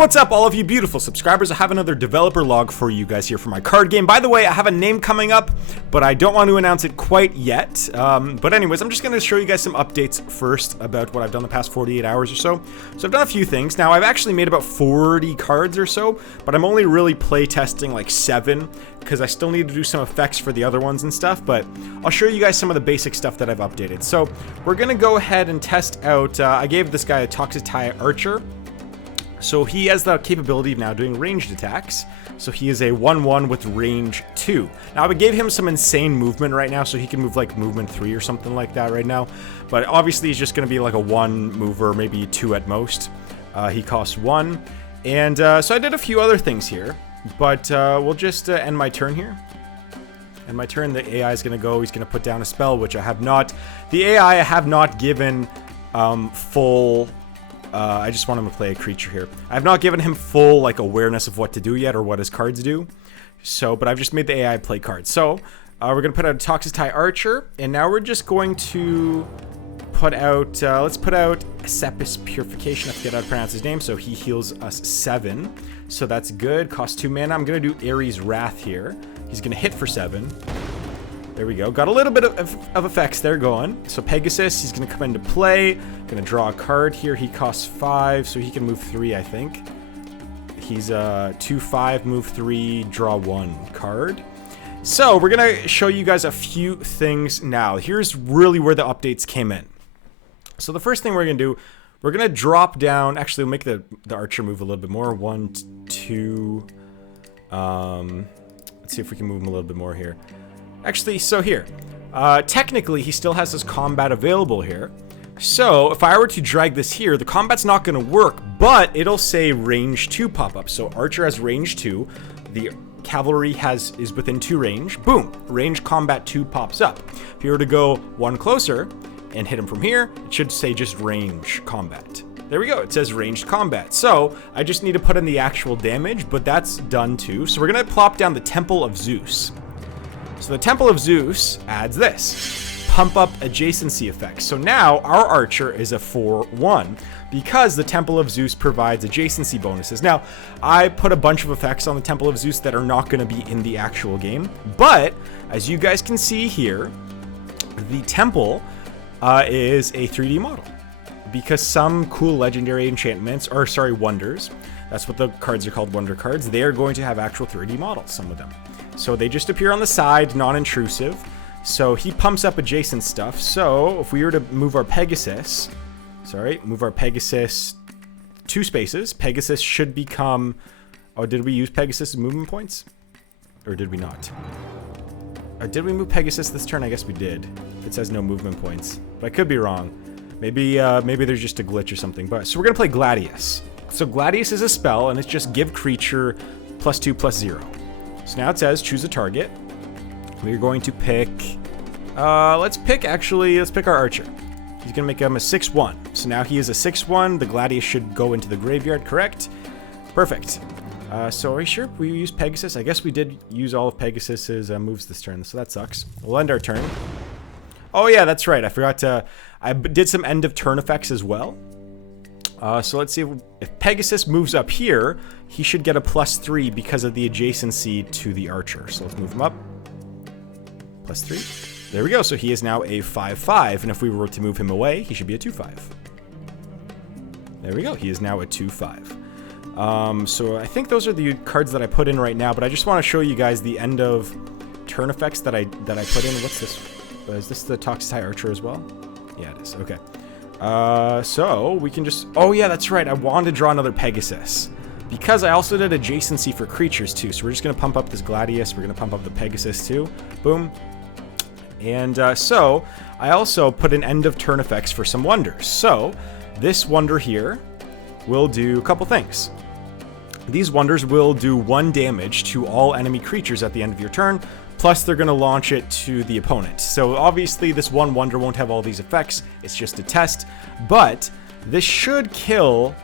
what's up, all of you beautiful subscribers? I have another developer log for you guys here for my card game. By the way, I have a name coming up, but I don't want to announce it quite yet. But anyways, I'm just going to show you guys some updates first about what I've done the past 48 hours or so. So I've done a few things. Now, I've actually made about 40 cards or so, but I'm only really play testing like 7 because I still need to do some effects for the other ones and stuff. But I'll show you guys some of the basic stuff that I've updated. So we're going to go ahead and test out, I gave this guy a Toxicity Archer. So he has the capability of now doing ranged attacks. So he is a 1-1 with range 2. Now I gave him some insane movement right now, so he can move like movement 3 or something like that right now. But obviously he's just going to be like a 1 mover, maybe 2 at most. He costs 1. And so I did a few other things here. But we'll just end my turn here. And my turn, the AI is going to go. He's going to put down a spell, which I have not. The AI I have not given full... I just want him to play a creature here. I've not given him full like awareness of what to do yet or what his cards do. So, but I've just made the AI play cards. So, we're going to put out a Toxicity Archer. And now we're just going to put out, let's put out Sepis Purification. I forget how to pronounce his name. So he heals us 7. So that's good. Costs 2 mana. I'm going to do Ares Wrath here. He's going to hit for 7. There we go. Got a little bit of effects there going. So Pegasus, he's going to come into play. Going to draw a card here. He costs 5, so he can move 3, I think. He's 2-5, move 3, draw 1 card. So we're going to show you guys a few things now. Here's really where the updates came in. So the first thing we're going to do, we're going to drop down. Actually, we'll make the archer move a little bit more. 1, 2. Let's see if we can move him a little bit more here. Actually, so here, technically he still has his combat available here. So if I were to drag this here, the combat's not going to work, but it'll say range 2 pop up. So Archer has range 2, the cavalry is within 2 range. Boom, range combat 2 pops up. If you were to go 1 closer and hit him from here, it should say just range combat. There we go, it says ranged combat. So I just need to put in the actual damage, but that's done too. So we're going to plop down the Temple of Zeus. So the Temple of Zeus adds this, pump up adjacency effects. So now our archer is a 4-1 because the Temple of Zeus provides adjacency bonuses. Now, I put a bunch of effects on the Temple of Zeus that are not going to be in the actual game, but as you guys can see here, the temple is a 3D model because some cool legendary enchantments, or sorry, wonders, that's what the cards are called, wonder cards, they are going to have actual 3D models, some of them. So they just appear on the side, non-intrusive. So he pumps up adjacent stuff. So if we were to move our Pegasus, move our Pegasus 2 spaces, Pegasus should become, oh, did we use Pegasus movement points? Or did we not? Or did we move Pegasus this turn? I guess we did. It says no movement points, but I could be wrong. Maybe there's just a glitch or something. But so we're gonna play Gladius. So Gladius is a spell, and it's just give creature +2/+0. So now it says choose a target. We're going to pick, let's pick our archer. He's gonna make him a 6-1. So now he is a 6-1. The Gladius should go into the graveyard, correct? Perfect. So are we sure we used Pegasus? I guess we did use all of Pegasus's moves this turn, so that sucks. We'll end our turn. Oh yeah, that's right. I forgot to, I did some end of turn effects as well. So let's see if Pegasus moves up here, he should get a +3 because of the adjacency to the archer. So let's move him up. +3. There we go. So he is now a 5-5. And if we were to move him away, he should be a 2-5. There we go. He is now a 2-5. So I think those are the cards that I put in right now. But I just want to show you guys the end of turn effects that I put in. What's this? Is this the Toxicity Archer as well? Yeah, it is. Okay. So we can just, oh yeah, that's right. I wanted to draw another Pegasus because I also did adjacency for creatures too. So we're just going to pump up this Gladius. We're going to pump up the Pegasus too. Boom. And so I also put an end of turn effects for some wonders. So this wonder here will do a couple things. These wonders will do 1 damage to all enemy creatures at the end of your turn. Plus, they're going to launch it to the opponent. So obviously, this one wonder won't have all these effects. It's just a test. But this should kill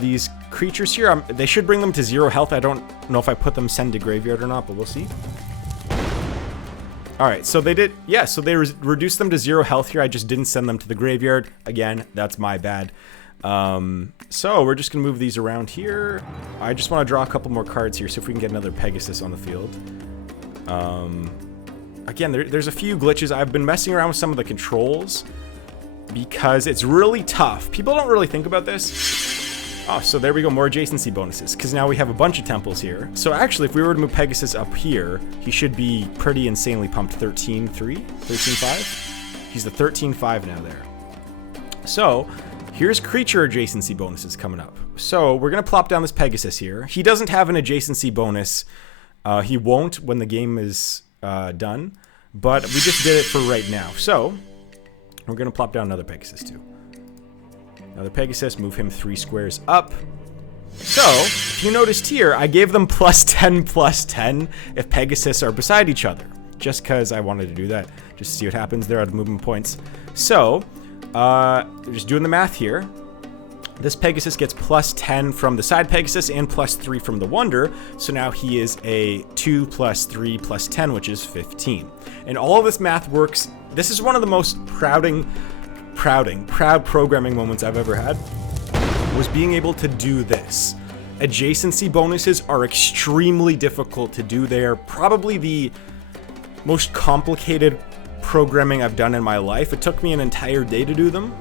these creatures here. They should bring them to 0 health. I don't know if I put them send to graveyard or not, but we'll see. All right, so they did, yeah, so they reduced them to 0 health here. I just didn't send them to the graveyard. Again, that's my bad. So we're just gonna move these around here. I just want to draw a couple more cards here, so if we can get another Pegasus on the field. Again, there's a few glitches. I've been messing around with some of the controls because it's really tough. People don't really think about this. Oh, so there we go, more adjacency bonuses, because now we have a bunch of temples here. So actually, if we were to move Pegasus up here, he should be pretty insanely pumped. 13-3? 13-5? He's the 13-5 now there. So here's creature adjacency bonuses coming up. So we're going to plop down this Pegasus here. He doesn't have an adjacency bonus. He won't when the game is done, but we just did it for right now. So we're going to plop down another Pegasus too. Another Pegasus, move him 3 squares up. So if you noticed here, I gave them +10/+10 if Pegasus are beside each other, just because I wanted to do that, just to see what happens. They're out of movement points. So just doing the math here. This Pegasus gets +10 from the side Pegasus and +3 from the Wonder. So now he is a 2 + 3 + 10, which is 15. And all of this math works. This is one of the most proud programming moments I've ever had, was being able to do this. Adjacency bonuses are extremely difficult to do. They are probably the most complicated programming I've done in my life. It took me an entire day to do them,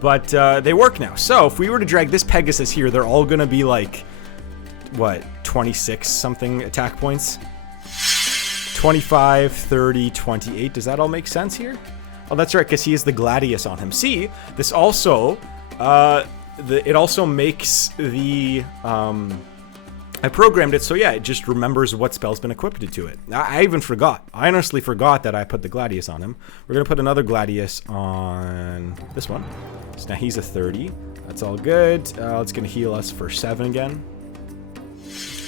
but they work now. So if we were to drag this Pegasus here, they're all gonna be like, what, 26 something attack points? 25, 30, 28. Does that all make sense here? Oh, that's right, because he has the Gladius on him. See, this also, it also makes the, I programmed it so yeah, it just remembers what spell's been equipped to it. I even forgot. I honestly forgot that I put the Gladius on him. We're gonna put another Gladius on this one. So now he's a 30. That's all good. It's gonna heal us for 7 again.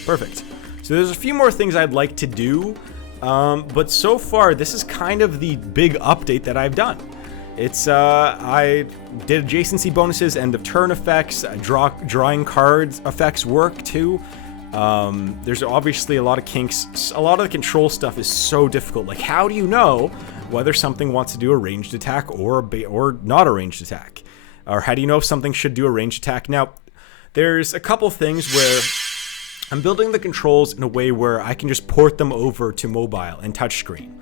Perfect. So there's a few more things I'd like to do. But so far, this is kind of the big update that I've done. It's, I did adjacency bonuses, end of turn effects, drawing cards effects work too. There's obviously a lot of kinks. A lot of the control stuff is so difficult. Like, how do you know whether something wants to do a ranged attack or not a ranged attack? Or how do you know if something should do a ranged attack? Now, there's a couple things where I'm building the controls in a way where I can just port them over to mobile and touchscreen.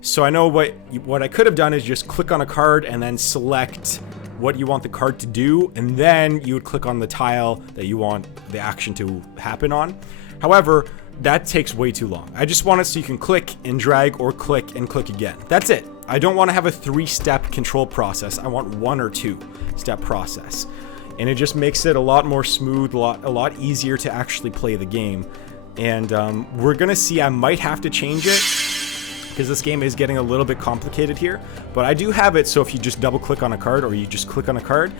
So I know what I could have done is just click on a card and then select what you want the card to do, and then you would click on the tile that you want the action to happen on. However, that takes way too long. I just want it so you can click and drag or click and click again. That's it. I don't want to have a 3-step control process. I want 1 or 2-step process. And it just makes it a lot more smooth, a lot easier to actually play the game. And we're gonna see, I might have to change it, because this game is getting a little bit complicated here. But I do have it so if you just double click on a card or you just click on a card,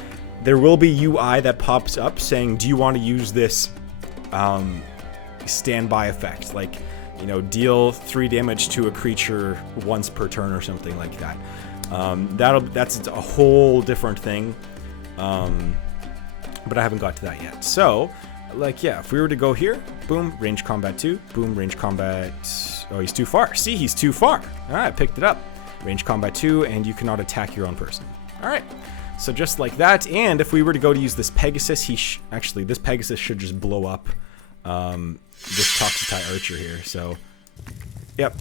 there will be UI that pops up saying, do you want to use this standby effect? Like, you know, deal 3 damage to a creature once per turn or something like that. That's a whole different thing. But I haven't got to that yet. So, like, yeah, if we were to go here, boom, range combat 2, boom, range combat, oh, he's too far. See, he's too far. All right, picked it up. Range combat 2, and you cannot attack your own person. All right, so just like that, and if we were to go to use this Pegasus, actually, this Pegasus should just blow up this Toxotai Archer here, so, yep.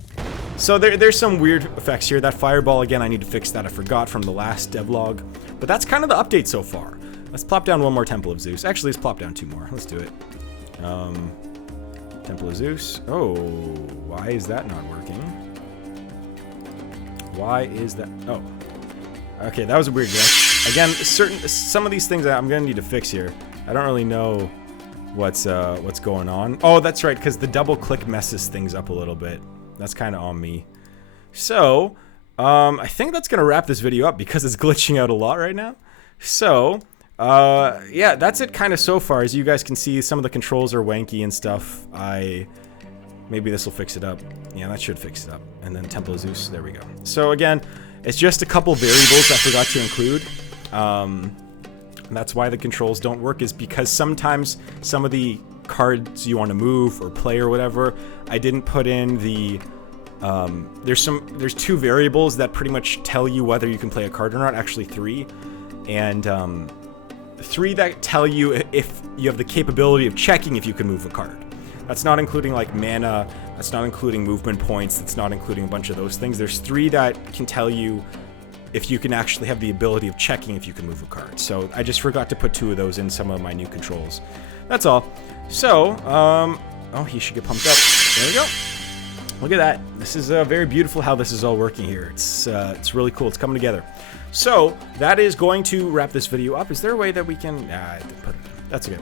So there's some weird effects here. That fireball, again, I need to fix that. I forgot from the last devlog, but that's kind of the update so far. Let's plop down 1 more Temple of Zeus. Actually, let's plop down 2 more. Let's do it. Temple of Zeus. Oh, why is that not working? Why is that? Oh. Okay, that was a weird glitch. Again, some of these things I'm gonna need to fix here. I don't really know what's going on. Oh, that's right, because the double click messes things up a little bit. That's kind of on me. So, I think that's gonna wrap this video up because it's glitching out a lot right now. So, yeah, that's it kind of so far. As you guys can see, some of the controls are wanky and stuff. Maybe this will fix it up. Yeah, that should fix it up. And then Temple of Zeus, there we go. So again, it's just a couple variables I forgot to include. That's why the controls don't work, is because sometimes some of the cards you want to move or play or whatever, I didn't put in the, there's 2 variables that pretty much tell you whether you can play a card or not, actually 3. And 3 that tell you if you have the capability of checking if you can move a card. That's not including like mana, that's not including movement points, that's not including a bunch of those things. There's 3 that can tell you if you can actually have the ability of checking if you can move a card. So I just forgot to put 2 of those in some of my new controls. That's all. So, oh, he should get pumped up. There we go. Look at that. This is very beautiful how this is all working here. It's really cool. It's coming together. So that is going to wrap this video up. Is there a way that we can... I didn't put it in. That's okay.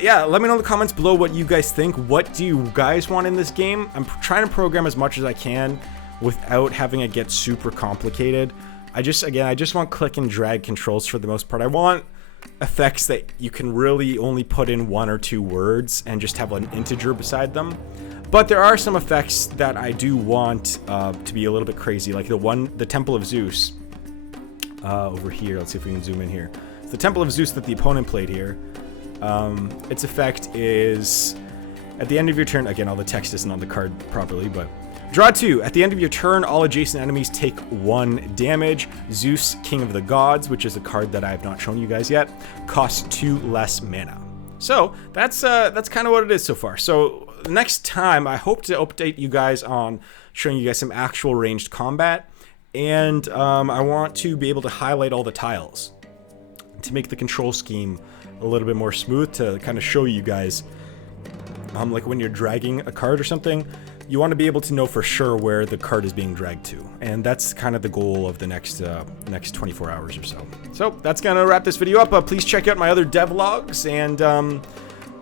Yeah, let me know in the comments below what you guys think. What do you guys want in this game? I'm trying to program as much as I can without having it get super complicated. I just want click and drag controls for the most part. I want effects that you can really only put in 1 or 2 words and just have an integer beside them. But there are some effects that I do want to be a little bit crazy, like the Temple of Zeus over here. Let's see if we can zoom in here. It's the Temple of Zeus that the opponent played here. Its effect is at the end of your turn. Again, all the text isn't on the card properly, but draw 2. At the end of your turn, all adjacent enemies take 1 damage. Zeus, King of the Gods, which is a card that I have not shown you guys yet, costs 2 less mana. So that's kind of what it is so far. So next time, I hope to update you guys on showing you guys some actual ranged combat, and I want to be able to highlight all the tiles to make the control scheme a little bit more smooth, to kind of show you guys, like when you're dragging a card or something, you want to be able to know for sure where the card is being dragged to, and that's kind of the goal of the next 24 hours or so. So that's gonna wrap this video up. Please check out my other devlogs, and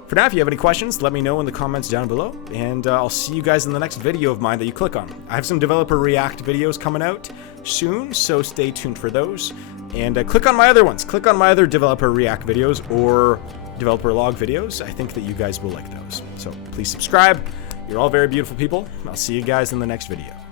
for now, if you have any questions, let me know in the comments down below, and I'll see you guys in the next video of mine that you click on. I have some developer react videos coming out soon, so stay tuned for those. And click on my other ones. Click on my other developer react videos or developer log videos. I think that you guys will like those. So please subscribe. You're all very beautiful people. I'll see you guys in the next video.